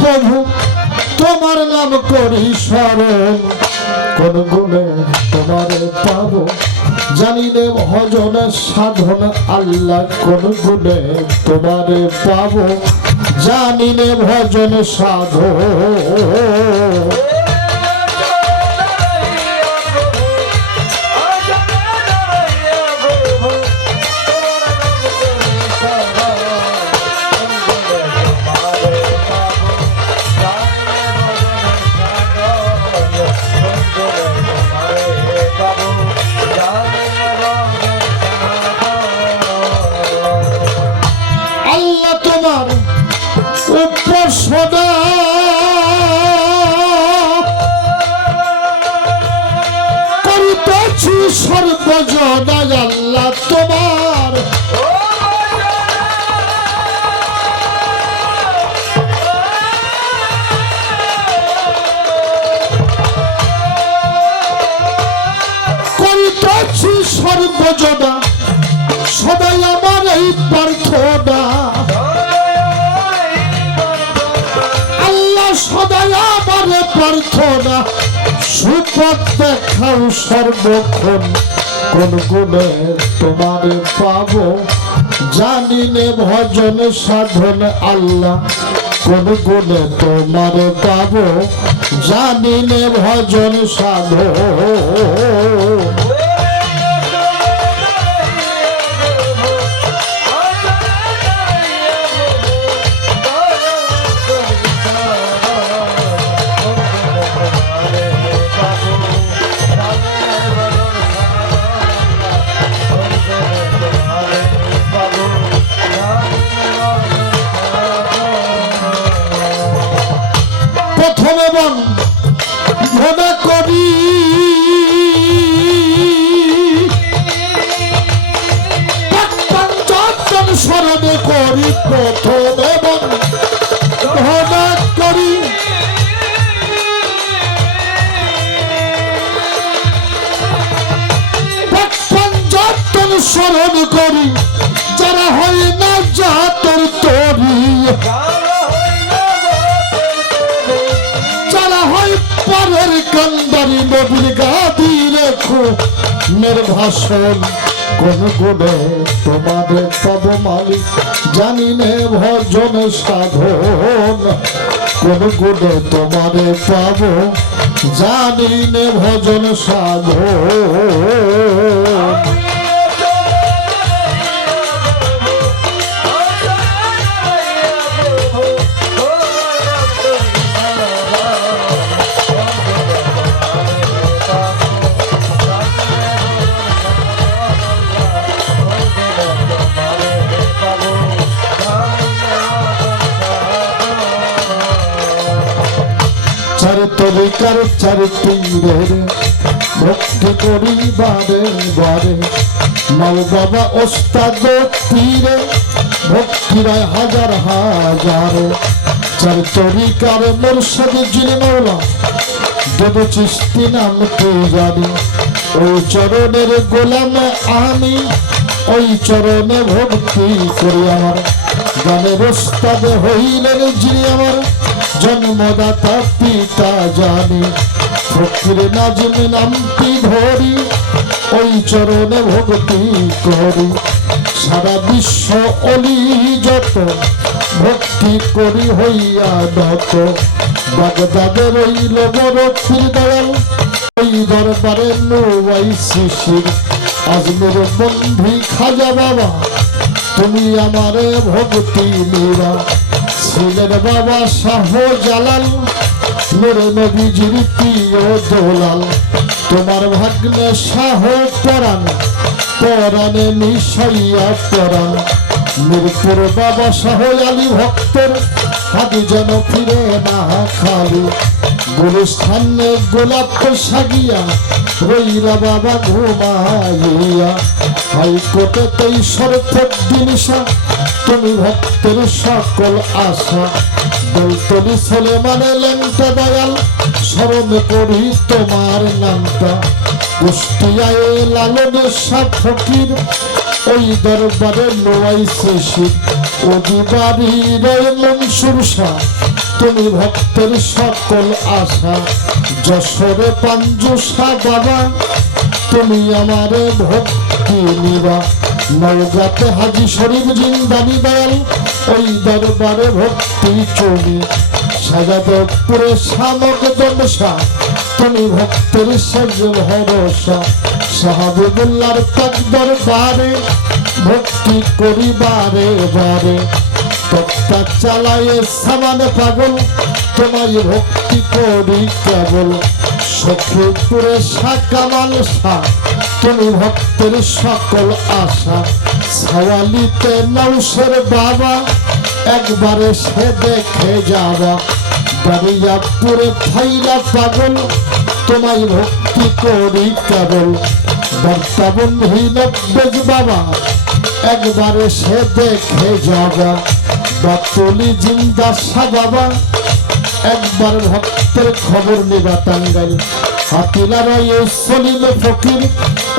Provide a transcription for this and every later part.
প্রভু, তোমার নাম করি স্মরণ। কোন গুণে তোমারে পাবো, জানিলে ভজন সাধন আল্লাহ। কোন গুণে তোমারে পাবো, জানিলে ভজন সাধন। করিতেছি সর্বজনায় আল্লাহ তোমার করিতেছি সর্বজনা সবাই আমার এই প্রার্থনা। আল্লাহ সদাই আমার প্রার্থনা। সুপথ দেখাও সর্বক্ষণ। কোন গুণে তোমার পাবো? জানিলে ভজন সাধন আল্লাহ। কোন গুণে তোমার পাবো? জানিলে ভজন সাধন প্রথম এবং মনে করি। পঞ্চাশজন স্মরণ করি, যারা হয় না জাতর তরি। যারা হয় পরের কান্দারি নবীর গাদি রেখো মের ভাষণ কোন গুণে তোমাদের পাব মালিক জানি নে ভজন সাধন। কোন গুণে তোমাদের পাব জানি নে ভজন সাধন। চার তরিকার চার তীরের ভক্তি করি বারে। বারে মাও বাবা ওস্তাদ তীরে, ভক্তিরায় হাজার হাজার। চার তরিকার মোরশদ যিনি মৌলা দেব চিস্তি নাম জানি। ওই চরণের গোলাম আমি, ওই চরণে ভক্তি করি আমার। গানের ওস্তাদ হইলেন যিনি আমার জন্মদাতা পিতা জানি। ফকির নাজম নামটি ধরি, ওই চরণে ভক্তি করি। সারা বিশ্ব অলি যত, ভক্তি করি হইয়া নত বাগদাদের ওই লোবরক্ষীর দয়াল, ওই দরবারে নুয়াই শিশির। আজমের বন্ধি খাজা বাবা, তুমি আমারে ভক্তি নিবা ছিলেন বাবা শাহ জালাল, মেরে নবীজির প্রিয় দোলাল। তোমার ভাগ্নে শাহ পরাণ, পরাণে মিশাইয়া পরাণ। মিরপুর বাবা শাহ আলী ভক্তের হাতি যেন ফিরে না খালি। গুলিস্থানে গোলাপ সাগিয়া রইলা বাবা ঘুমাইয়া। দিনিসা তুমি ভক্তের সকল আশা। দৌতলি ছেলে মানে লেংটা দয়াল করি তোমার নামটা। কুষ্টিয়ায় ফকির। ওই দরবারে নোয়াই শেষির ওদি বাড়ির মনসুর শাহ। তুমি ভক্তের সকল আশা। যশোরে পাঞ্জুসা বাবা। তুমি আমারে ভক্তি হাজি শরীফ জিন্দানি ওই দরবারে ভক্তি চলি। সাজাদপুরে শামক দমসা তুমি ভক্তের সজল পাক দরবারে ভক্তি করি বারে। বারে তক্তা চালায়ে সামান পাগল, তোমায় ভক্তি করি কেবল। সখীপুরে সাকামাল শাহ তুমি ভক্তের সকল আশা। সওয়ালিতে নৌসের বাবা, একবারে সে দেখে যাবা। বাড়িয়াপুরে ফাইলা পাগল, তোমায় ভক্তি করি কেবল। বর্তাবন্ধহীন বেজ বাবা, একবারে সে দেখে যাবা। বাতুলি জিন্দা সা বাবা, একবার ভক্তের খবর নেবা টাঙ্গাইল।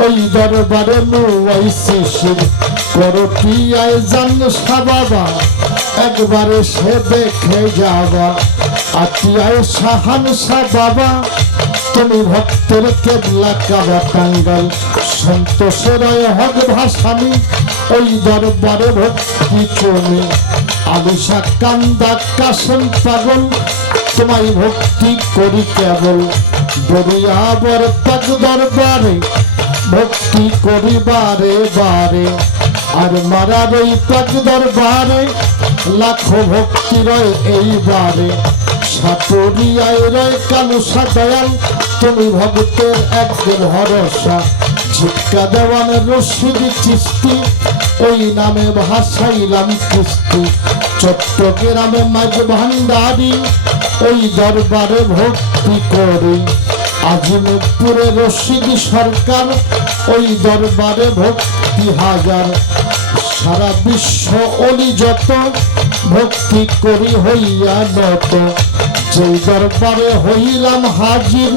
ওই একবারে সে দেখে যাবা। তুমি ভক্তের কেবলা কাবা টাঙ্গাল। সন্তোষের হক ভাসানি ওই দরবারে ভক্তি চলে আলিশা কান্দা কাশেম পাগল, তোমায় ভক্তি করি কেবল। দরিয়াবর পাক দরবারে, ভক্তি করি বারে বারে আর মারার ওই পাক দরবারে, লাখো ভক্তি রয় এই এইবারে সাতরিয়ায় রয় কালু দয়াল তুমি ভক্তের একদিন ভরসা। ঝিটকা দেওয়ানের রশিদি চিস্তি ওই নামে ভাসাইলাম কিস্তি চট্টগ্রামে মাঝ ভান্ডারি, ওই দরবারে ভক্তি করি। আজিমপুরে রশিদি সরকার, ওই দরবারে ভক্তি হাজার। সারা বিশ্ব অলি যত, ভক্তি করি হইয়া নত। যেই দরবারে হইলাম হাজির,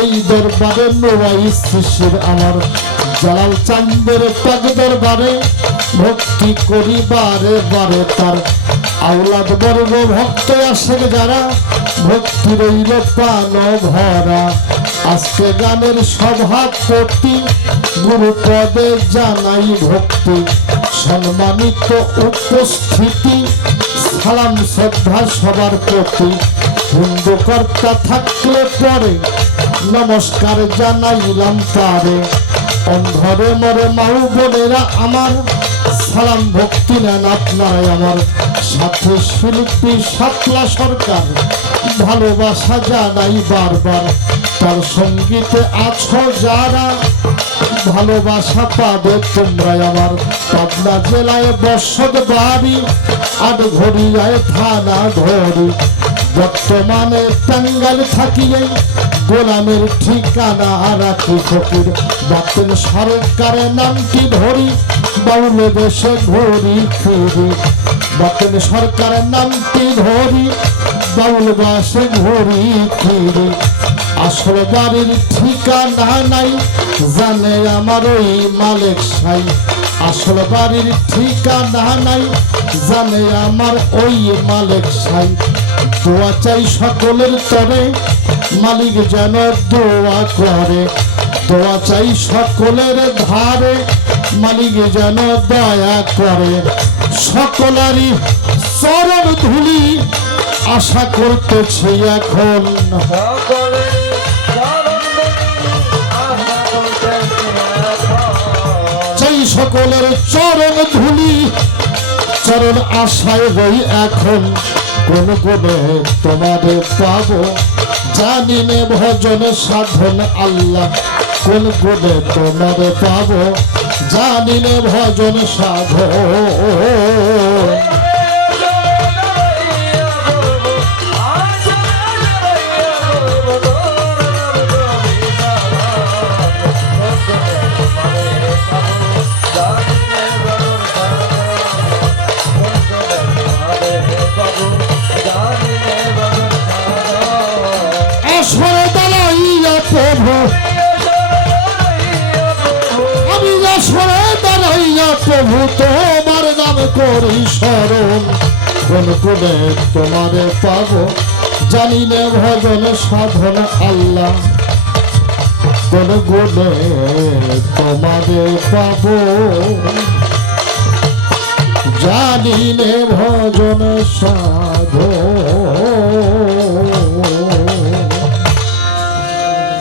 এই দরবারে নোয়াই শিশির আমার। জালাল চান্দের পাক দরবারে ভক্তি করি বারে বারে তার। আওলাদ বর্গ ভক্ত আসে যারা, ভক্তি রইল পান ভরা। আজকে গানের সভাপতি গুরুপদে জানাই ভক্তি। সম্মানিত উপস্থিতি, সালাম শ্রদ্ধা সবার প্রতি। হিন্দু কর্তা থাকলে পরে নমস্কার জানাইলাম তারে। অন্ধরে মরে মাউ বোনেরা আমার, সালাম ভক্তি নেন আপনারাই আমার। সাথে শিল্পী সাতলা সরকার, ভালোবাসা জানাই বারবার। তার সঙ্গীতে আছো যারা, ভালোবাসা পাবে তোমরা আমার। পাবনা জেলায় বসত বাড়ি, আট ঘড়িয়ায় থানা ধরি বর্তমানে টাঙ্গাল থাকিয়ে গোলামের ঠিকানা রাখি ফকির। বাতেন সরকারের নামটি ধরি, বাউলে দেশে ঘুরি ফিরি। বাতেন সরকারের নামটি ধরি, বাউল বাসে ঘুরি ফিরি। আসল বাড়ির ঠিকানা নাই, জানে আমার ওই মালিক সাই। আসল বাড়ির ঠিকানা নাই, জানে আমার ওই মালিক সাই। দোয়া চাই সকলের তরে, মালিক যেন দোয়া করে। দোয়া চাই সকলের ধারে, মালিক যেন দয়া করে। সকলেরই চরণ ধুলি আশা করতেছি এখন। সকলে চরণ আশায় বই এখন। কোন কোনে তোমাদের পাব? জানি নে ভজন সাধন আল্লাহ। কোন কোনে তোমাদের পাব? জানি নে ভজন সাধন। দাঁড়াইয়া প্রভু, তোমার নাম করি স্মরণ। কোন গুণে তোমারে পাবো জানি না ভজন সাধন আল্লাহ। কোন গুণে তোমারে পাবো জানি নে ভজন সাধন